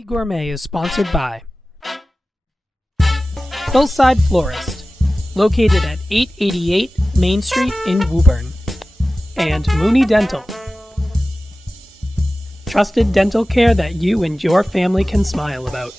Gourmet is sponsored by Hillside Florist, located at 888 Main Street in Woburn, and Mooney Dental, trusted dental care that you and your family can smile about.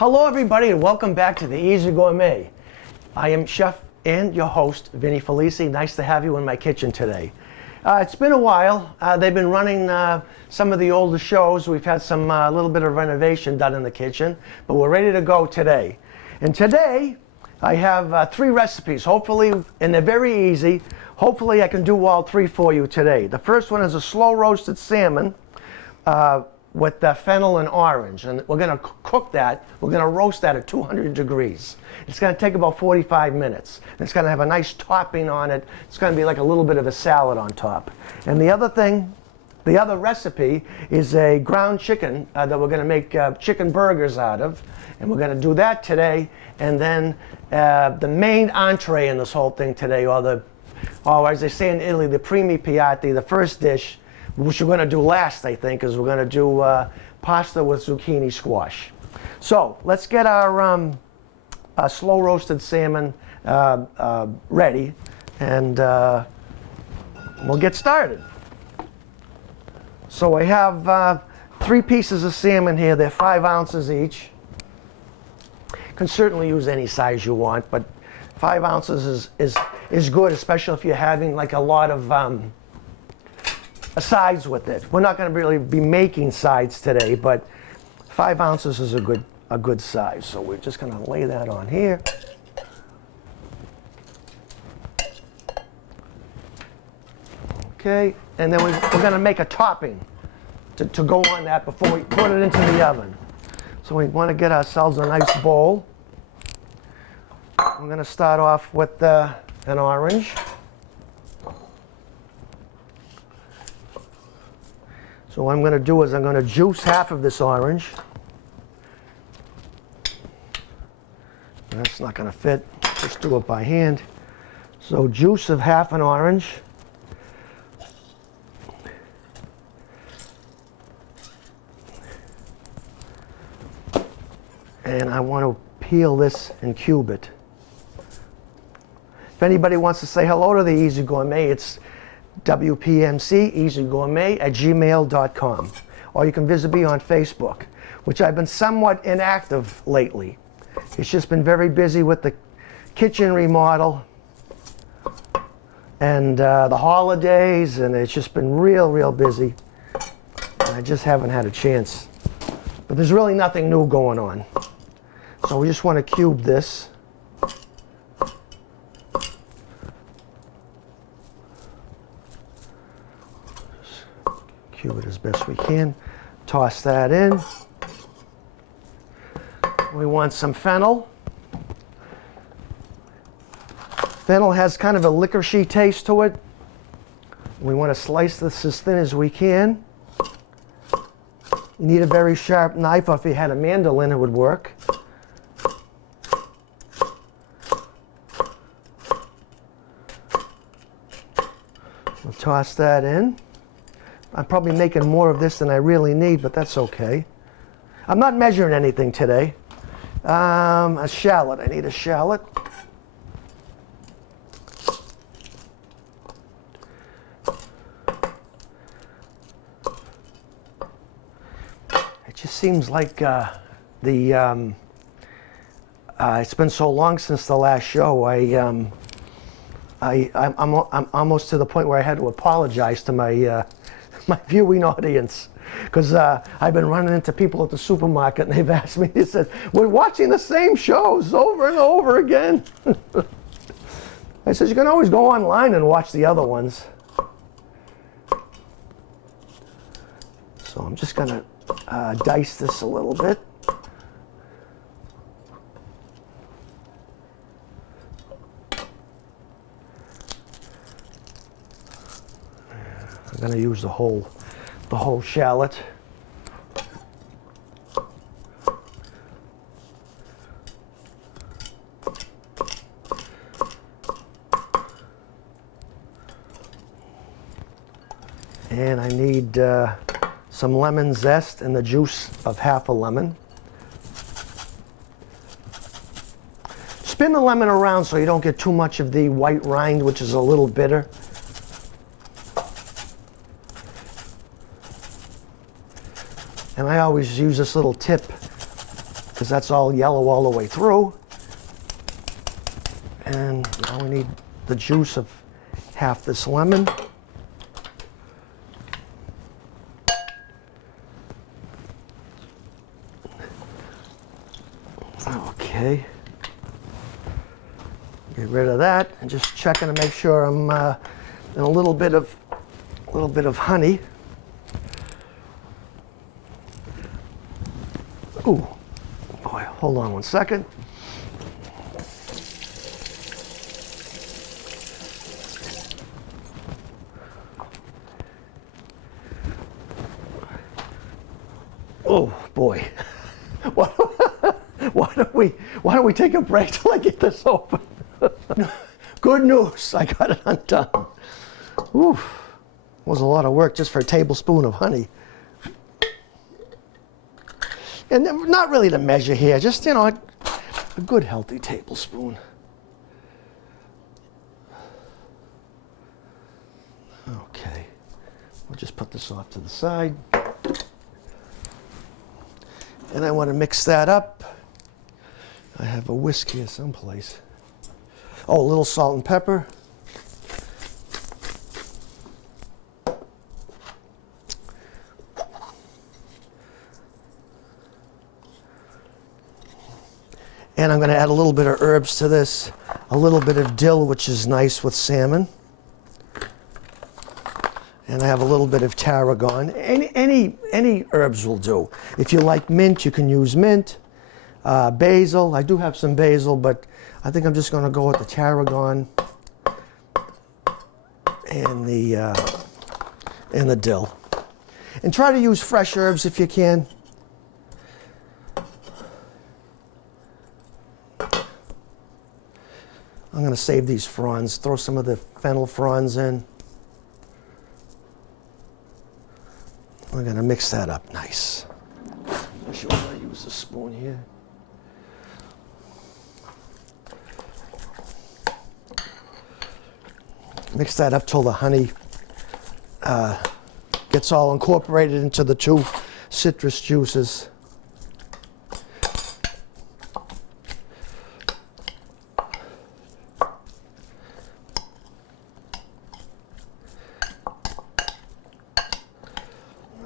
Hello everybody and welcome back to the Easy Gourmet. I am Chef and your host, Vinny Felici. Nice to have you in my kitchen today. It's been a while. They've been running some of the older shows. We've had some little bit of renovation done in the kitchen, but we're ready to go today. And today I have 3 recipes, hopefully, and they're very easy. Hopefully I can do all 3 for you today. The first one is a slow roasted salmon with fennel and orange, and we're going to cook that. We're going to roast that at 200 degrees. It's going to take about 45 minutes. It's going to have a nice topping on it. It's going to be like a little bit of a salad on top. And the other recipe is a ground chicken that we're going to make chicken burgers out of, and we're going to do that today. And then the main entree in this whole thing today, or as they say in Italy, the primi piatti, the first dish, which we're going to do last, I think, is we're going to do pasta with zucchini squash. So let's get our slow roasted salmon ready, and we'll get started. So I have 3 pieces of salmon here. They're 5 ounces each. You can certainly use any size you want, but 5 ounces is good, especially if you're having like a lot of sides with it. We're not going to really be making sides today, but 5 ounces is a good size. So we're just going to lay that on here. Okay, and then we're going to make a topping to go on that before we put it into the oven. So we want to get ourselves a nice bowl. I'm going to start off with an orange. So what I'm going to do is I'm going to juice half of this orange. That's not going to fit. Just do it by hand. So juice of half an orange. And I want to peel this and cube it. If anybody wants to say hello to the Easy Gourmet, it's WPMC EasyGourmet at gmail.com, or you can visit me on Facebook, which I've been somewhat inactive lately. It's just been very busy with the kitchen remodel and the holidays, and it's just been real busy, and I just haven't had a chance. But there's really nothing new going on. So we just want to cube this. Cube it as best we can. Toss that in. We want some fennel. Fennel has kind of a licorice taste to it. We want to slice this as thin as we can. You need a very sharp knife, or if you had a mandolin, it would work. We'll toss that in. I'm probably making more of this than I really need, but that's okay. I'm not measuring anything today. A shallot. I need a shallot. It just seems like it's been so long since the last show. I'm almost to the point where I had to apologize to my viewing audience, because I've been running into people at the supermarket and they've asked me, they said, we're watching the same shows over and over again. I said, you can always go online and watch the other ones. So I'm just gonna dice this a little bit. I'm gonna use the whole shallot. And I need some lemon zest and the juice of half a lemon. Spin the lemon around so you don't get too much of the white rind, which is a little bitter. And I always use this little tip because that's all yellow all the way through. And now we need the juice of half this lemon. Okay. Get rid of that and just checking to make sure I'm in a little bit of honey. Ooh, boy, hold on one second. Oh boy, why don't we take a break till I get this open? Good news, I got it undone. Oof, was a lot of work just for a tablespoon of honey. And not really to measure here, just, you know, a good healthy tablespoon. Okay, we'll just put this off to the side. And I want to mix that up. I have a whisk here someplace. Oh, a little salt and pepper. And I'm going to add a little bit of herbs to this, a little bit of dill, which is nice with salmon. And I have a little bit of tarragon. Any herbs will do. If you like mint, you can use mint. Basil, I do have some basil, but I think I'm just going to go with the tarragon and the dill. And try to use fresh herbs if you can. I'm going to save these fronds, throw some of the fennel fronds in. We're going to mix that up nice. I'm sure I'm going to use a spoon here. Mix that up till the honey gets all incorporated into the two citrus juices.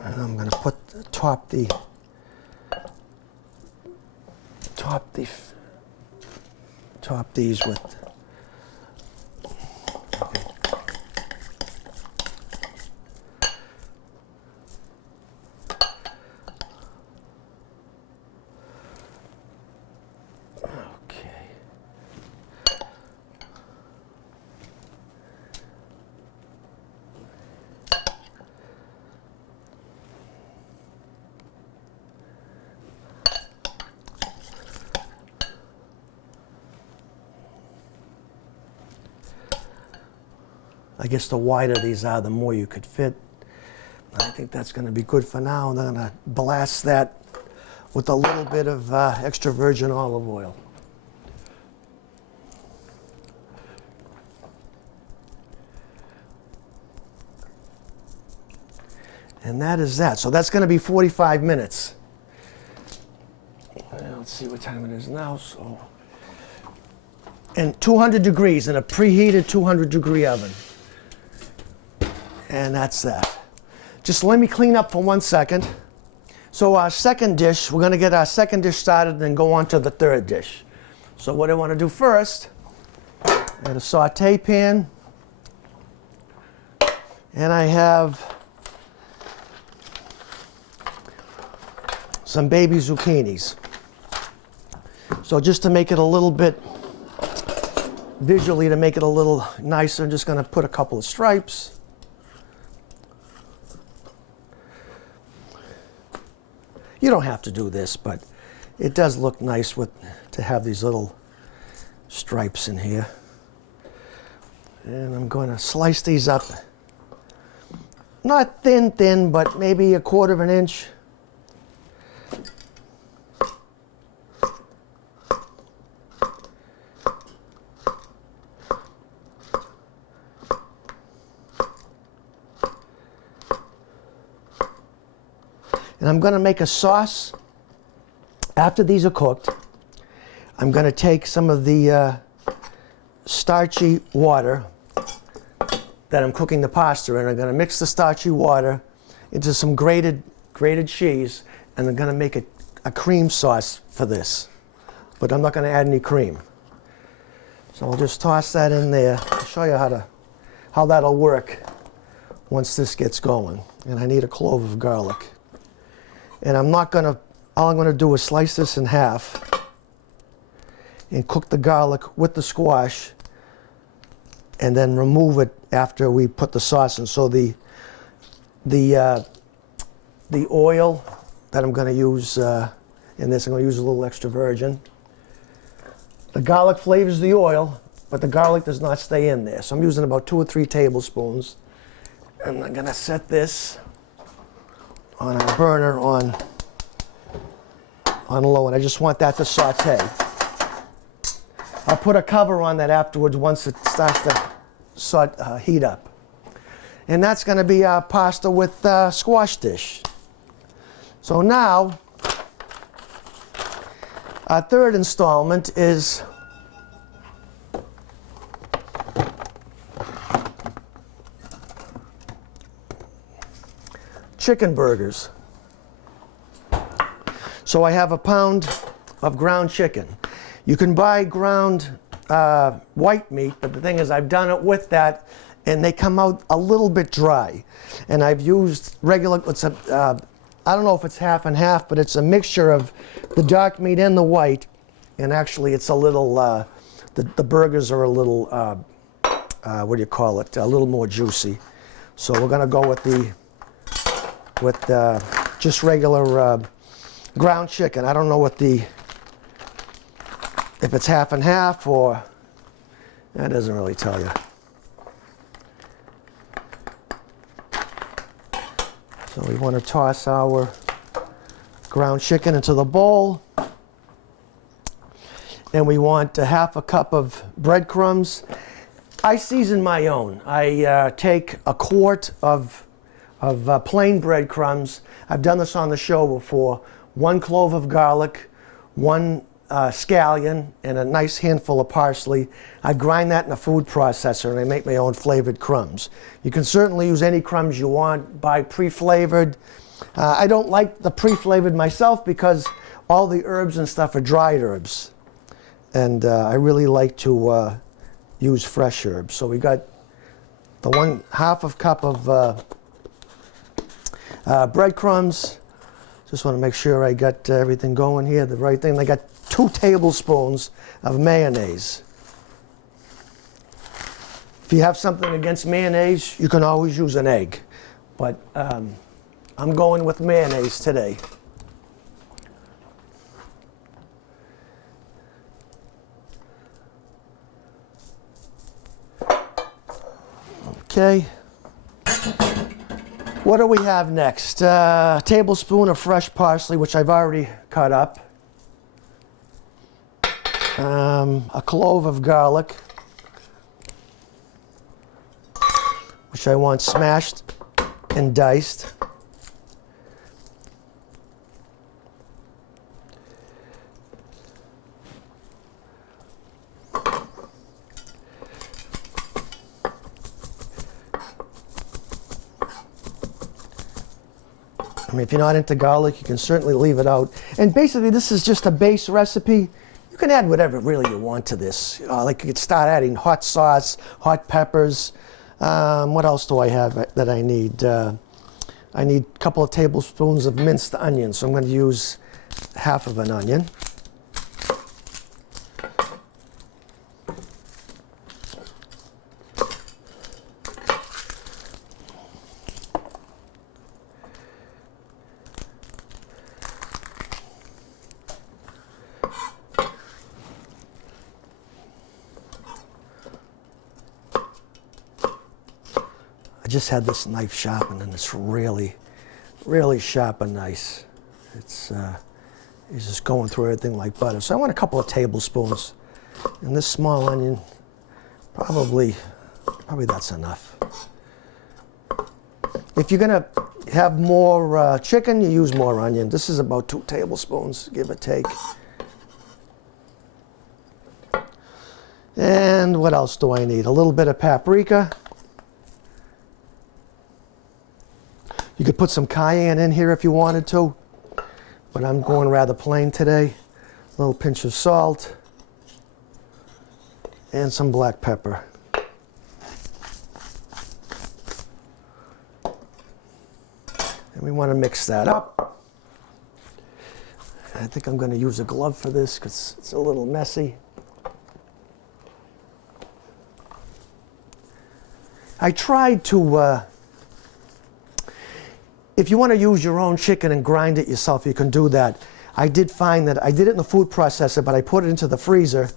And I'm going to top these with. I guess the wider these are, the more you could fit. I think that's going to be good for now. And I'm going to blast that with a little bit of extra virgin olive oil. And that is that. So that's going to be 45 minutes. Let's see what time it is now. So, and 200 degrees in a preheated 200 degree oven. And that's that. Just let me clean up for 1 second. So our second dish, we're going to get our second dish started and then go on to the third dish. So what I want to do first, I got a saute pan. And I have some baby zucchinis. So just to make it a little bit, visually to make it a little nicer, I'm just going to put a couple of stripes. You don't have to do this, but it does look nice to have these little stripes in here. And I'm going to slice these up. Not thin, but maybe 1/4 of an inch. And I'm going to make a sauce. After these are cooked, I'm going to take some of the starchy water that I'm cooking the pasta in. I'm going to mix the starchy water into some grated cheese, and I'm going to make a cream sauce for this. But I'm not going to add any cream. So I'll just toss that in there. I'll show you how that'll work once this gets going. And I need a clove of garlic. And all I'm gonna do is slice this in half and cook the garlic with the squash and then remove it after we put the sauce in. So the oil that I'm gonna use in this, I'm gonna use a little extra virgin. The garlic flavors the oil, but the garlic does not stay in there. So I'm using about 2 or 3 tablespoons. And I'm gonna set this on a burner on low, and I just want that to saute. I'll put a cover on that afterwards once it starts to heat up. And that's going to be our pasta with squash dish. So now, our third installment is chicken burgers. So I have a pound of ground chicken. You can buy ground white meat, but the thing is I've done it with that, and they come out a little bit dry. And I've used regular, I don't know if it's half and half, but it's a mixture of the dark meat and the white, and actually it's a little, the burgers are a little, what do you call it, a little more juicy. So we're gonna go with just regular ground chicken. I don't know if it's half and half, or that doesn't really tell you. So we want to toss our ground chicken into the bowl, and we want 1/2 cup of breadcrumbs. I season my own. I take a quart of plain breadcrumbs. I've done this on the show before. 1 clove of garlic, 1 scallion, and a nice handful of parsley. I grind that in a food processor, and I make my own flavored crumbs. You can certainly use any crumbs you want, buy pre-flavored. I don't like the pre-flavored myself because all the herbs and stuff are dried herbs. And I really like to use fresh herbs. So we got the 1/2 cup of breadcrumbs. Just want to make sure I got everything going here, the right thing. I got 2 tablespoons of mayonnaise. If you have something against mayonnaise, you can always use an egg. But I'm going with mayonnaise today. Okay. What do we have next? A tablespoon of fresh parsley, which I've already cut up. A clove of garlic, which I want smashed and diced. I mean, if you're not into garlic, you can certainly leave it out. And basically, this is just a base recipe. You can add whatever really you want to this. Like you could start adding hot sauce, hot peppers. What else do I have that I need? I need a couple of tablespoons of minced onions. So I'm going to use half of an onion. I just had this knife sharpened, and it's really, really sharp and nice. It's just going through everything like butter. So I want a couple of tablespoons, and this small onion, probably that's enough. If you're gonna have more chicken, you use more onion. This is about 2 tablespoons, give or take. And what else do I need? A little bit of paprika. You could put some cayenne in here if you wanted to, but I'm going rather plain today. A little pinch of salt and some black pepper. And we want to mix that up. I think I'm going to use a glove for this because it's a little messy. I tried to if you want to use your own chicken and grind it yourself, you can do that. I did find that I did it in the food processor, but I put it into the freezer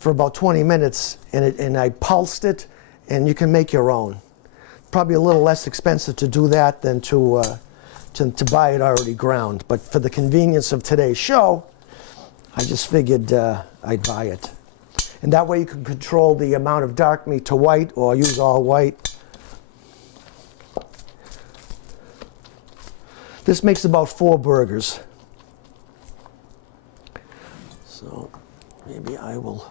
for about 20 minutes, and I pulsed it, and you can make your own. Probably a little less expensive to do that than to buy it already ground. But for the convenience of today's show, I just figured I'd buy it. And that way you can control the amount of dark meat to white, or use all white. This makes about 4 burgers. So maybe we'll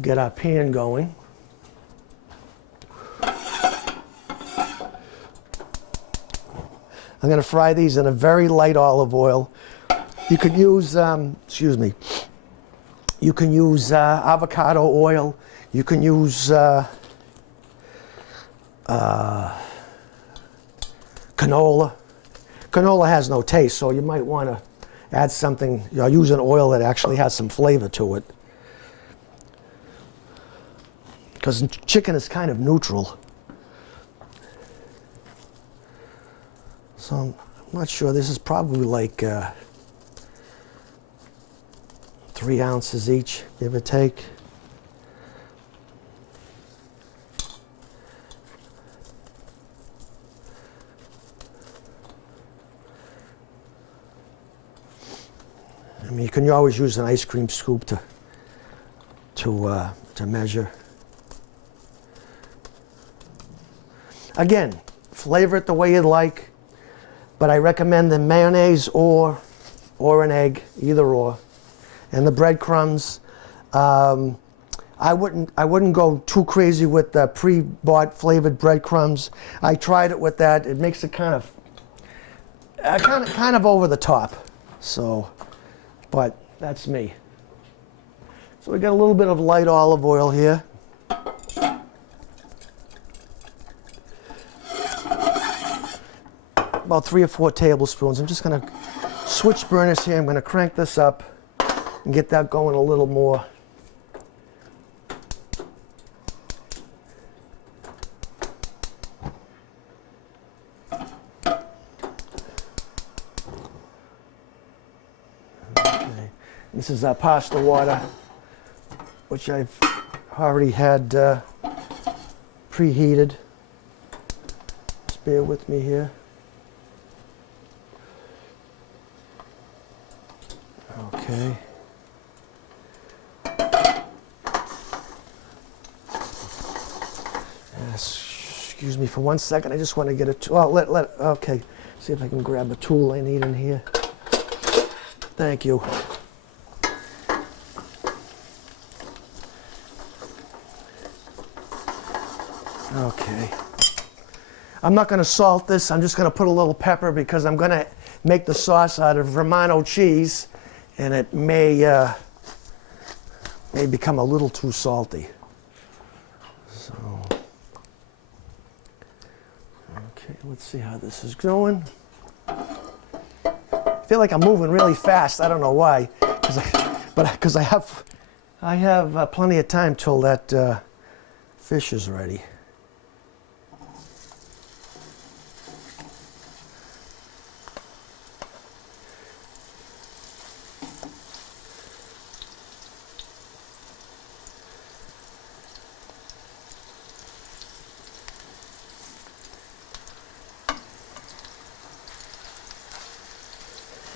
get our pan going. I'm going to fry these in a very light olive oil. You could use, you can use avocado oil. You can use canola. Canola has no taste, so you might want to add something, use an oil that actually has some flavor to it. Because chicken is kind of neutral. So I'm not sure, this is probably like 3 ounces each, give or take. I mean, you can always use an ice cream scoop to measure. Again, flavor it the way you'd like, but I recommend the mayonnaise or an egg, either or, and the breadcrumbs. I wouldn't go too crazy with the pre-bought flavored breadcrumbs. I tried it with that. It makes it kind of over the top. So. But that's me. So we got a little bit of light olive oil here. About 3 or 4 tablespoons. I'm just going to switch burners here. I'm going to crank this up and get that going a little more. This is our pasta water, which I've already had preheated. Just bear with me here. Okay. Excuse me for 1 second. I just want to get a tool. Okay. See if I can grab a tool I need in here. Thank you. Okay. I'm not going to salt this. I'm just going to put a little pepper because I'm going to make the sauce out of Romano cheese, and it may become a little too salty. So, okay, let's see how this is going. feel like I'm moving really fast. I don't know why, because I have plenty of time till that fish is ready.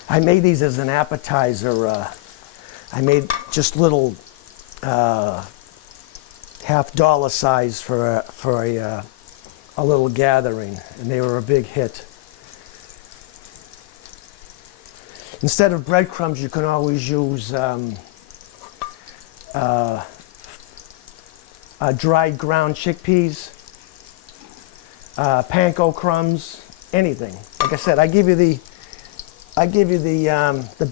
I made these as an appetizer. I made just little $50 size for a little gathering, and they were a big hit. Instead of breadcrumbs, you can always use dried ground chickpeas, panko crumbs, anything. Like I said, I give you the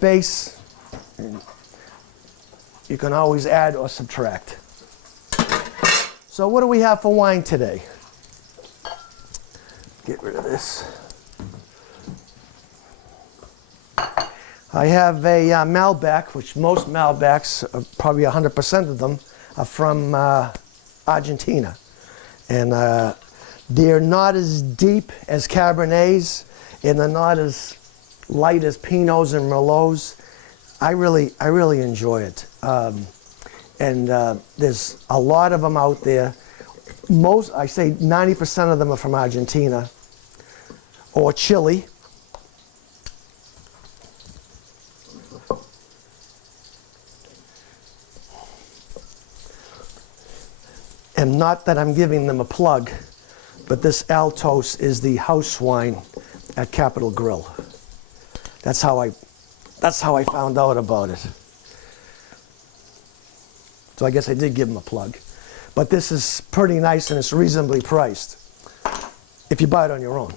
base. You can always add or subtract. So what do we have for wine today? Get rid of this. I have a Malbec, which most Malbecs, probably 100% of them, are from Argentina. And they're not as deep as Cabernets, and they're not as light as Pinots and Merlots. I really enjoy it. There's a lot of them out there. I say 90% of them are from Argentina or Chile. And not that I'm giving them a plug, but this Altos is the house wine at Capitol Grill. That's how I found out about it. So I guess I did give them a plug. But this is pretty nice and it's reasonably priced if you buy it on your own.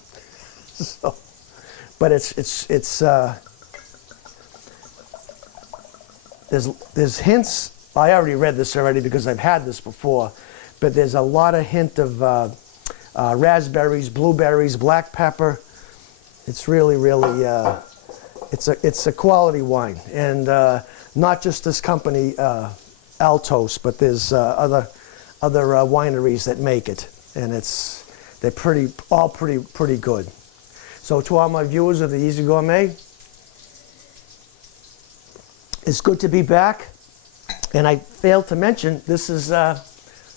So, but there's hints. I already read this already because I've had this before, but there's a lot of hint of raspberries, blueberries, black pepper. It's really it's a quality wine, and not just this company Altos, but there's other wineries that make it, and they're all pretty good. So to all my viewers of the Easy Gourmet, it's good to be back. And I failed to mention this is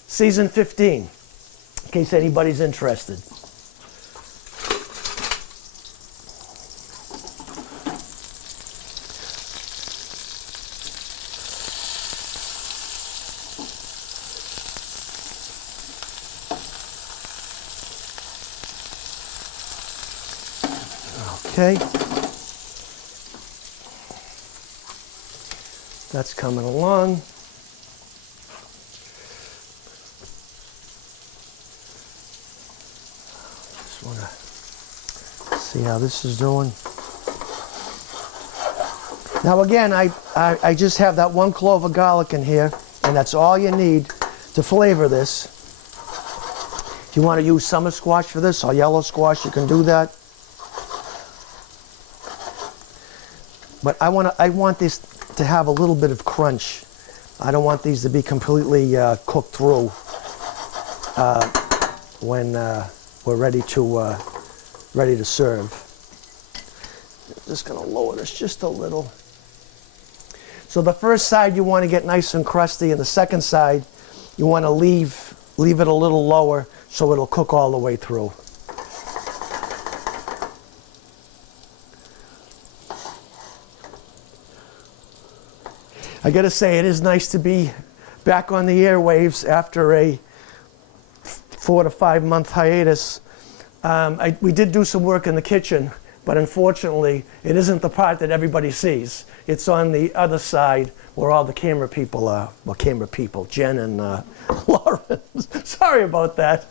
season 15, in case anybody's interested. Okay, that's coming along. Just want to see how this is doing. Now again, I just have that 1 clove of garlic in here, and that's all you need to flavor this. If you want to use summer squash for this or yellow squash, you can do that. But I want this to have a little bit of crunch. I don't want these to be completely cooked through when we're ready to serve. I'm just going to lower this just a little. So the first side you want to get nice and crusty, and the second side you want to leave it a little lower so it'll cook all the way through. I gotta say, it is nice to be back on the airwaves after a 4 to 5 month hiatus. We did do some work in the kitchen, but unfortunately, it isn't the part that everybody sees. It's on the other side where all the camera people are. Well, camera people, Jen and Lauren. Sorry about that.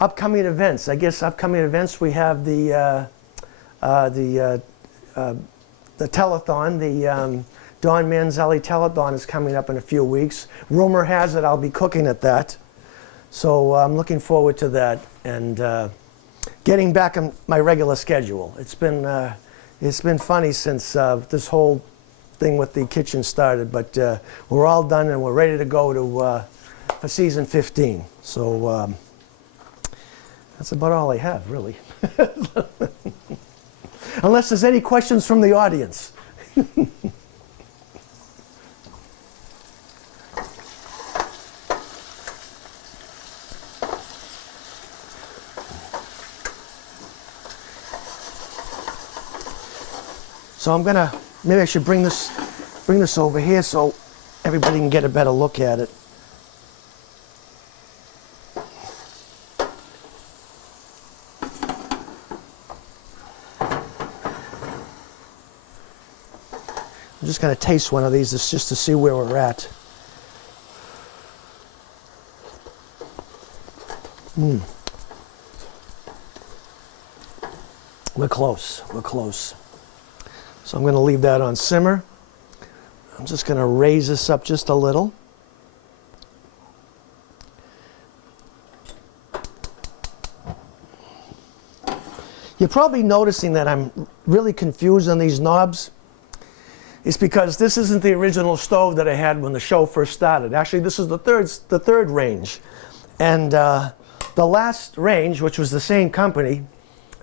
Upcoming events. I guess upcoming events, we have the telethon, the Don Manzelli telethon is coming up in a few weeks. Rumor has it I'll be cooking at that. So I'm looking forward to that and getting back on my regular schedule. It's been funny since this whole thing with the kitchen started, but we're all done and we're ready to go to for season 15. So that's about all I have, really. Unless there's any questions from the audience. So maybe I should bring this over here so everybody can get a better look at it. I'm just going to taste one of these just to see where we're at. We're close. We're close. So I'm going to leave that on simmer. I'm just going to raise this up just a little. You're probably noticing that I'm really confused on these knobs. It's because this isn't the original stove that I had when the show first started. Actually, this is the third range. And the last range, which was the same company,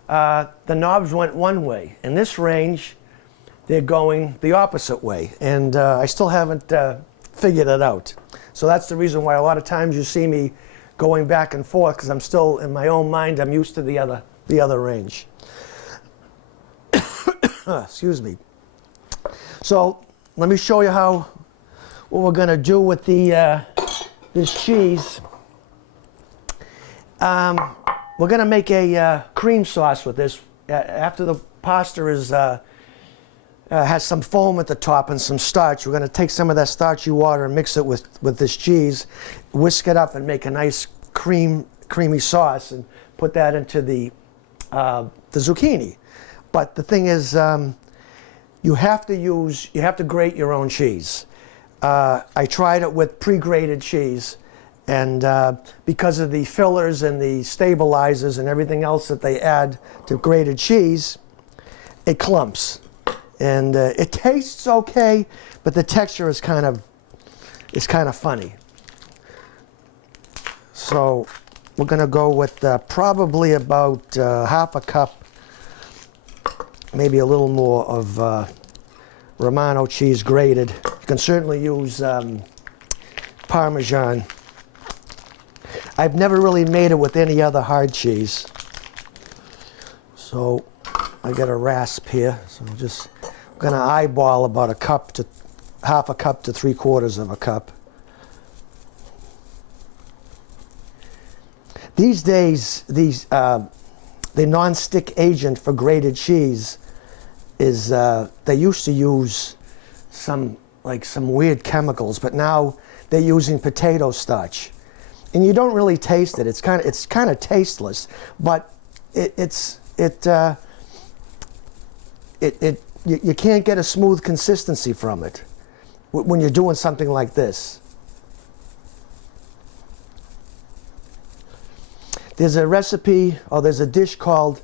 the knobs went one way. In this range, they're going the opposite way. And I still haven't figured it out. So that's the reason why a lot of times you see me going back and forth, because I'm still, in my own mind, I'm used to the other range. Excuse me. So let me show you what we're going to do with this cheese. We're going to make a cream sauce with this. After the pasta has some foam at the top and some starch, we're going to take some of that starchy water and mix it with this cheese, whisk it up and make a nice creamy sauce and put that into the zucchini. But the thing is, you have to grate your own cheese. I tried it with pre-grated cheese, and because of the fillers and the stabilizers and everything else that they add to grated cheese, it clumps. And it tastes okay, but the texture is kind of funny. So we're going to go with probably about half a cup, maybe a little more of Romano cheese grated. You can certainly use Parmesan. I've never really made it with any other hard cheese. So I got a rasp here. So I'm going to eyeball about half a cup to 3/4 of a cup. These days, the non-stick agent for grated cheese is they used to use some weird chemicals, but now they're using potato starch, and you don't really taste it. It's kind of tasteless, but you can't get a smooth consistency from it when you're doing something like this. There's a recipe, or there's a dish called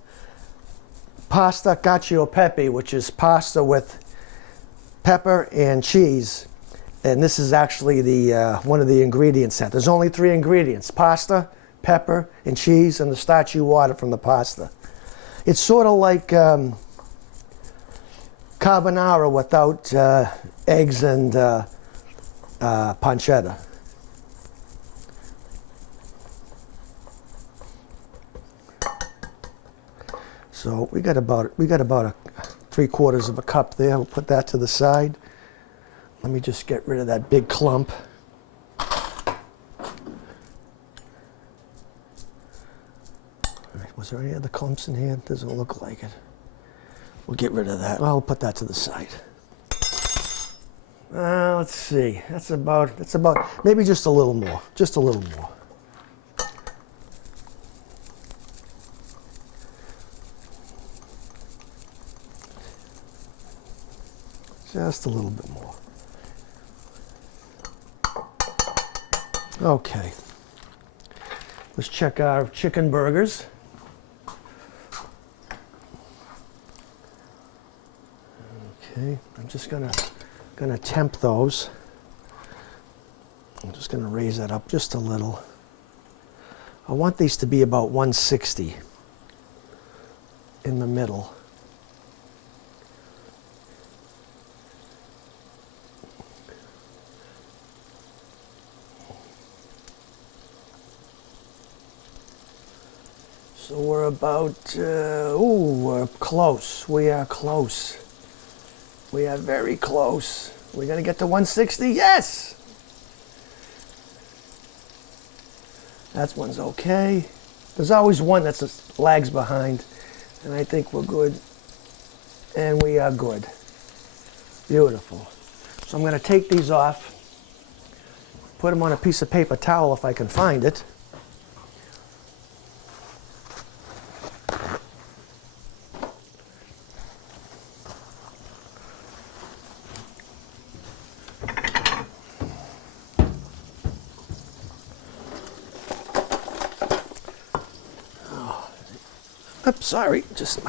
pasta cacio e pepe, which is pasta with pepper and cheese. And this is actually one of the ingredients set. There's only 3 ingredients: pasta, pepper, and cheese, and the starchy water from the pasta. It's sort of like carbonara without eggs and pancetta. So we got about a 3/4 of a cup there. We'll put that to the side. Let me just get rid of that big clump. All right, was there any other clumps in here? Doesn't look like it. We'll get rid of that. I'll put that to the side. Let's see. That's about maybe just a little more. Just a little more. Just a little bit more. Let's check our chicken burgers. Okay, I'm just gonna temp those. I'm just gonna raise that up just a little. I want these to be about 160 in the middle. So we're about, we're close. We are close. We are very close. We're gonna get to 160, yes! That one's okay. There's always one that lags behind, and I think we're good. And we are good. Beautiful. So I'm gonna take these off, put them on a piece of paper towel if I can find it. Oops, sorry, just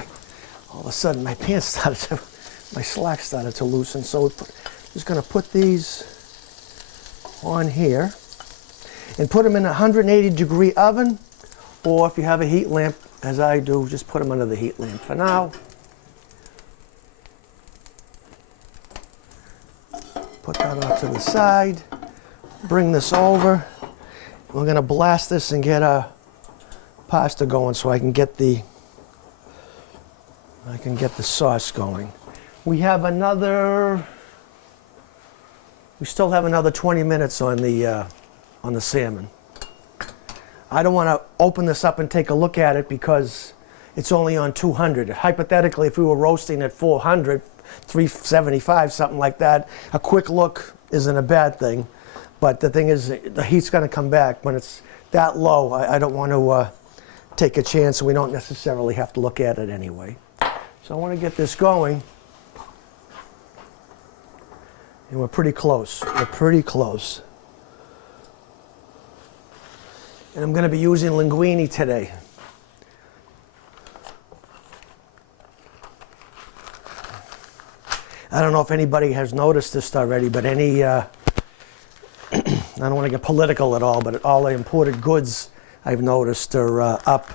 all of a sudden my my slacks started to loosen. So just gonna put these on here and put them in a 180-degree oven, or if you have a heat lamp, as I do, just put them under the heat lamp for now. Put that off to the side, bring this over. We're gonna blast this and get our pasta going so I can get the sauce going. We still have another 20 minutes on the salmon. I don't want to open this up and take a look at it because it's only on 200. Hypothetically, if we were roasting at 400, 375, something like that, a quick look isn't a bad thing. But the thing is, the heat's going to come back. When it's that low, I don't want to take a chance, and we don't necessarily have to look at it anyway. So I want to get this going. And we're pretty close. We're pretty close. And I'm going to be using linguine today. I don't know if anybody has noticed this already, but I don't want to get political at all, but all the imported goods I've noticed are up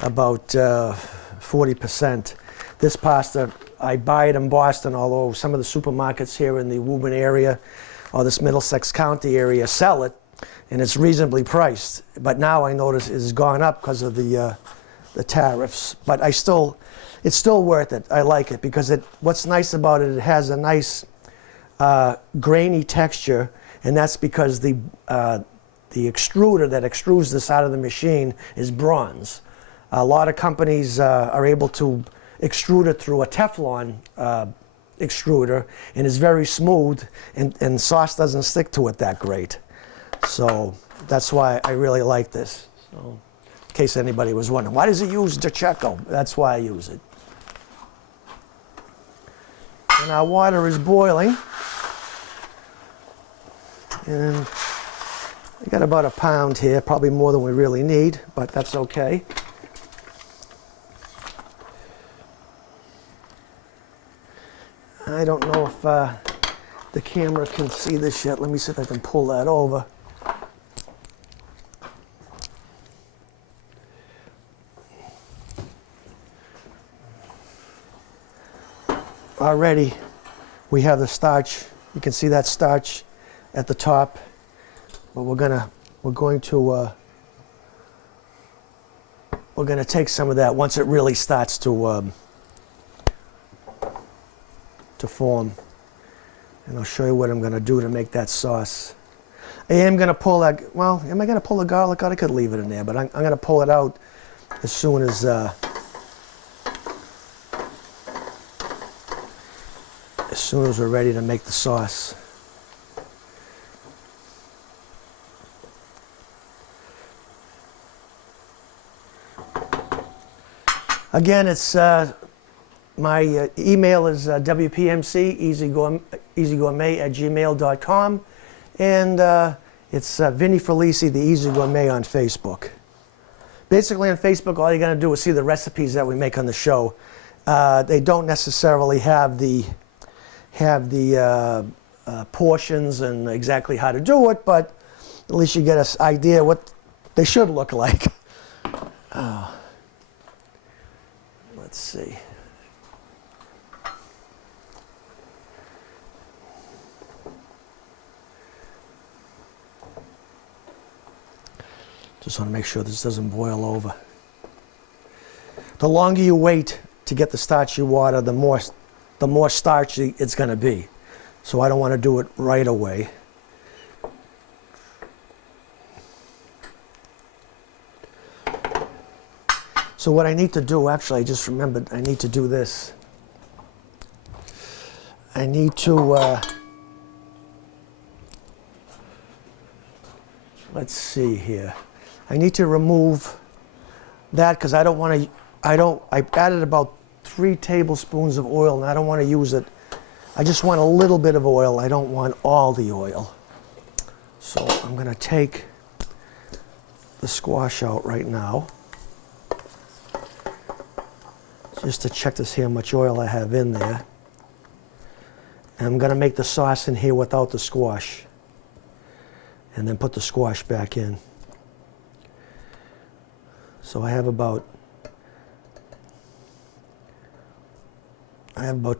about 40%. This pasta, I buy it in Boston, although some of the supermarkets here in the Woburn area or this Middlesex County area sell it, and it's reasonably priced. But now I notice it's gone up because of the tariffs. But it's still worth it. I like it because what's nice about it, it has a nice grainy texture, and that's because the extruder that extrudes this out of the machine is bronze. A lot of companies are able to extrude it through a Teflon extruder, and it's very smooth, and sauce doesn't stick to it that great. So that's why I really like this. So, in case anybody was wondering, why does it use Dicheco? That's why I use it. And our water is boiling. And I got about a pound here, probably more than we really need, but that's okay. I don't know if the camera can see this yet. Let me see if I can pull that over. Already, we have the starch. You can see that starch at the top, but we're going to take some of that once it really starts to form, and I'll show you what I'm going to do to make that sauce. I am going to pull that. Well, am I going to pull the garlic out? I could leave it in there, but I'm going to pull it out as soon as we're ready to make the sauce. Again, it's my email is WPMC easygourmet@gmail.com, and it's Vinnie Felici, the Easy Gourmet on Facebook. Basically on Facebook, all you're going to do is see the recipes that we make on the show. They don't necessarily have the portions and exactly how to do it, but at least you get an idea what they should look like. Let's see. Just want to make sure this doesn't boil over. The longer you wait to get the starchy water, the more starchy it's going to be. So I don't want to do it right away. So what I need to do, actually, I just remembered I need to do this. I need to, let's see here. I need to remove that because I don't want to, I added about 3 tablespoons of oil and I don't want to use it. I just want a little bit of oil. I don't want all the oil. So I'm going to take the squash out right now. Just to check to see how much oil I have in there. And I'm going to make the sauce in here without the squash. And then put the squash back in. So I have about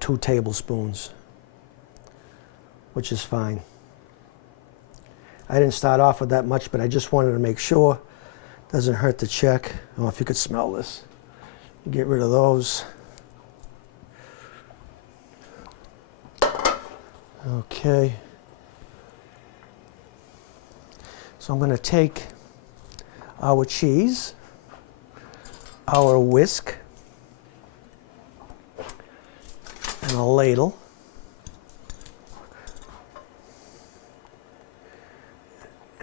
2 tablespoons, which is fine. I didn't start off with that much, but I just wanted to make sure. Doesn't hurt to check. Oh, if you could smell this. Get rid of those. Okay. So I'm going to take our cheese, our whisk, and a ladle.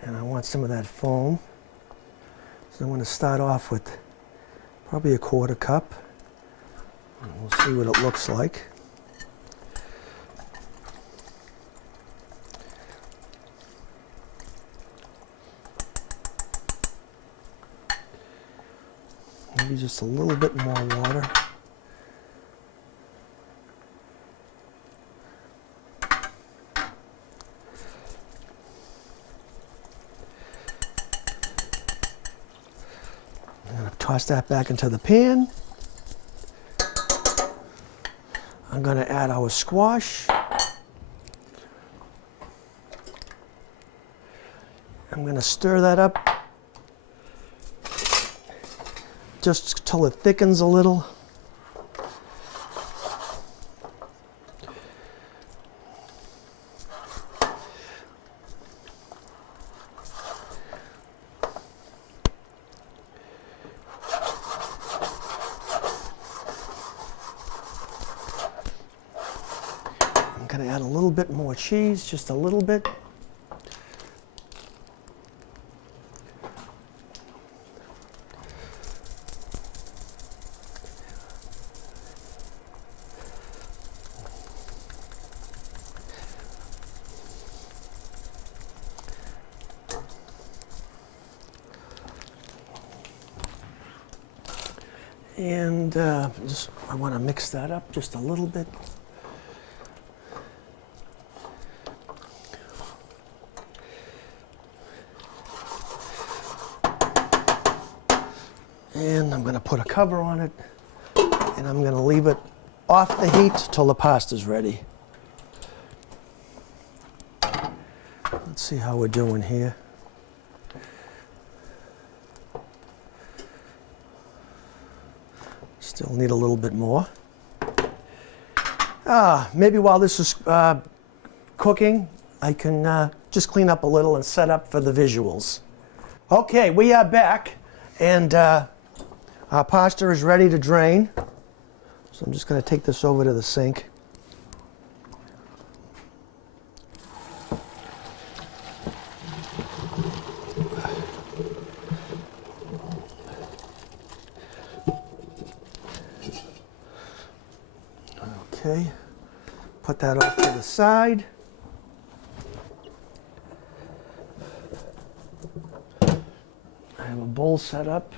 And I want some of that foam. So I'm going to start off with probably a 1/4 cup. And we'll see what it looks like. Maybe just a little bit more water. Toss that back into the pan. I'm going to add our squash. I'm going to stir that up just till it thickens a little. I'm going to add a little bit more cheese, just a little bit. And I want to mix that up just a little bit. And I'm going to put a cover on it, and I'm going to leave it off the heat till the pasta's ready. Let's see how we're doing here. Still need a little bit more. Maybe while this is cooking, I can just clean up a little and set up for the visuals. Okay, we are back, and our pasta is ready to drain. So I'm just going to take this over to the sink. Okay, put that off to the side. I have a bowl set up.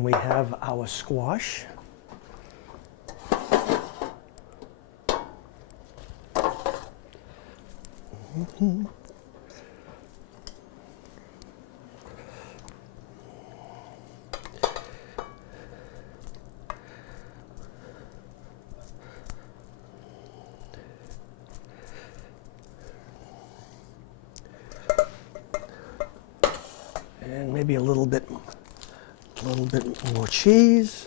And we have our squash. And maybe a little bit more cheese.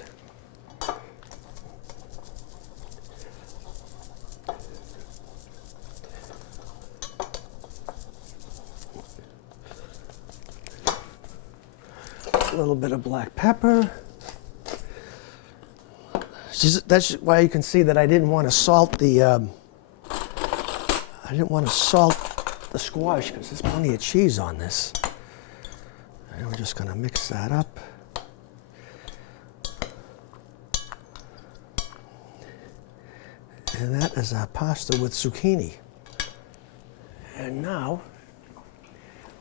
A little bit of black pepper. That's why you can see that I didn't want to salt the squash because there's plenty of cheese on this. And we're just going to mix that up. And that is our pasta with zucchini. And now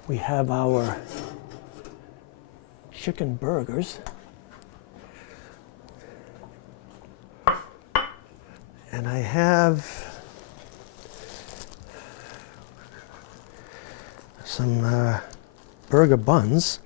we have our chicken burgers. And I have some burger buns.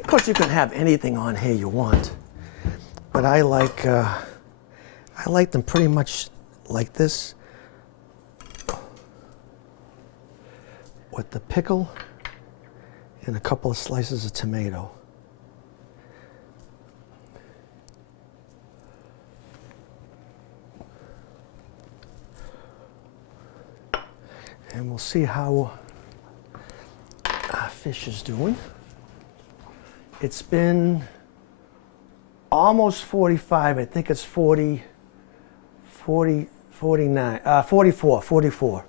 Of course, you can have anything on here you want, but I like them pretty much like this, with the pickle and a couple of slices of tomato. And we'll see how our fish is doing. It's been almost 45. I think it's 40, 49, 44.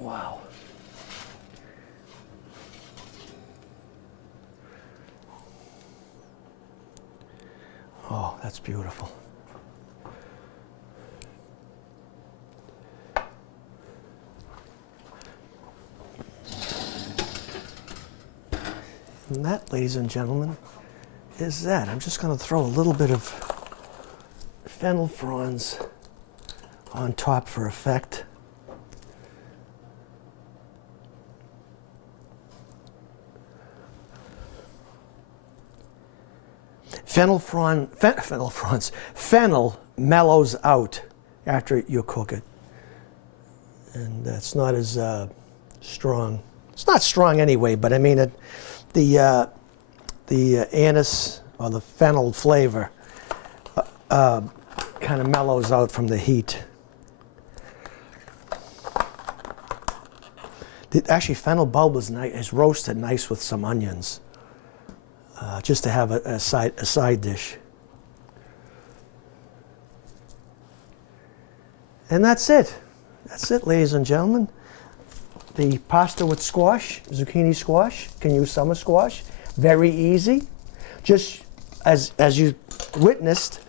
Wow. Oh, that's beautiful. And that, ladies and gentlemen, is that. I'm just going to throw a little bit of fennel fronds on top for effect. Fennel mellows out after you cook it. And it's not as strong. It's not strong anyway, but I mean, the anise or the fennel flavor kind of mellows out from the heat. Actually, fennel bulb is roasted nice with some onions, just to have a side dish. And that's it. That's it, ladies and gentlemen. The pasta with squash, zucchini squash, can use summer squash. Very easy. Just as you witnessed,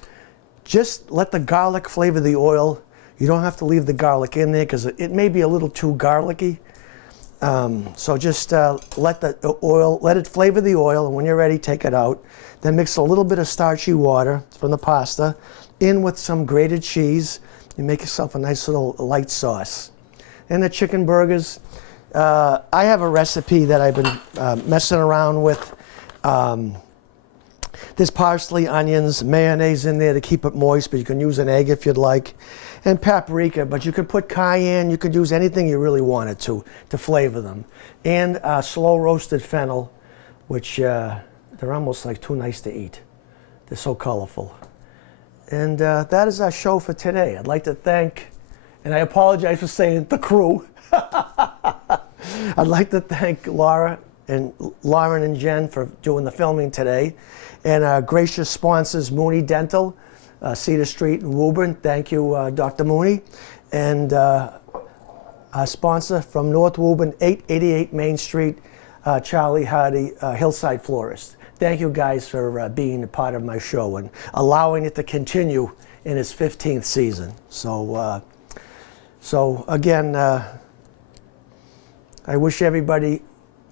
just let the garlic flavor the oil. You don't have to leave the garlic in there because it may be a little too garlicky. So just let it flavor the oil, and when you're ready, take it out. Then mix a little bit of starchy water from the pasta in with some grated cheese. You make yourself a nice little light sauce. And the chicken burgers, I have a recipe that I've been messing around with. There's parsley, onions, mayonnaise in there to keep it moist, but you can use an egg if you'd like, and paprika, but you could put cayenne, you could use anything you really wanted to flavor them. And slow roasted fennel, which they're almost like too nice to eat. They're so colorful. And that is our show for today. I'd like to thank, and I apologize for saying the crew. I'd like to thank Lauren and Jen for doing the filming today, and our gracious sponsors, Mooney Dental, Cedar Street in Woburn. Thank you, Dr. Mooney. And sponsor from North Woburn, 888 Main Street, Charlie Hardy, Hillside Florist. Thank you guys for being a part of my show and allowing it to continue in its 15th season. So again, I wish everybody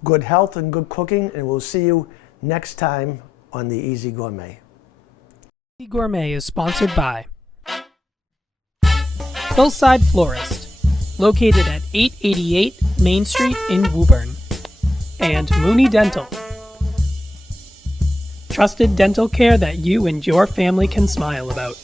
good health and good cooking, and we'll see you next time on the Easy Gourmet. Easy Gourmet is sponsored by Hillside Florist, located at 888 Main Street in Woburn, and Mooney Dental, trusted dental care that you and your family can smile about.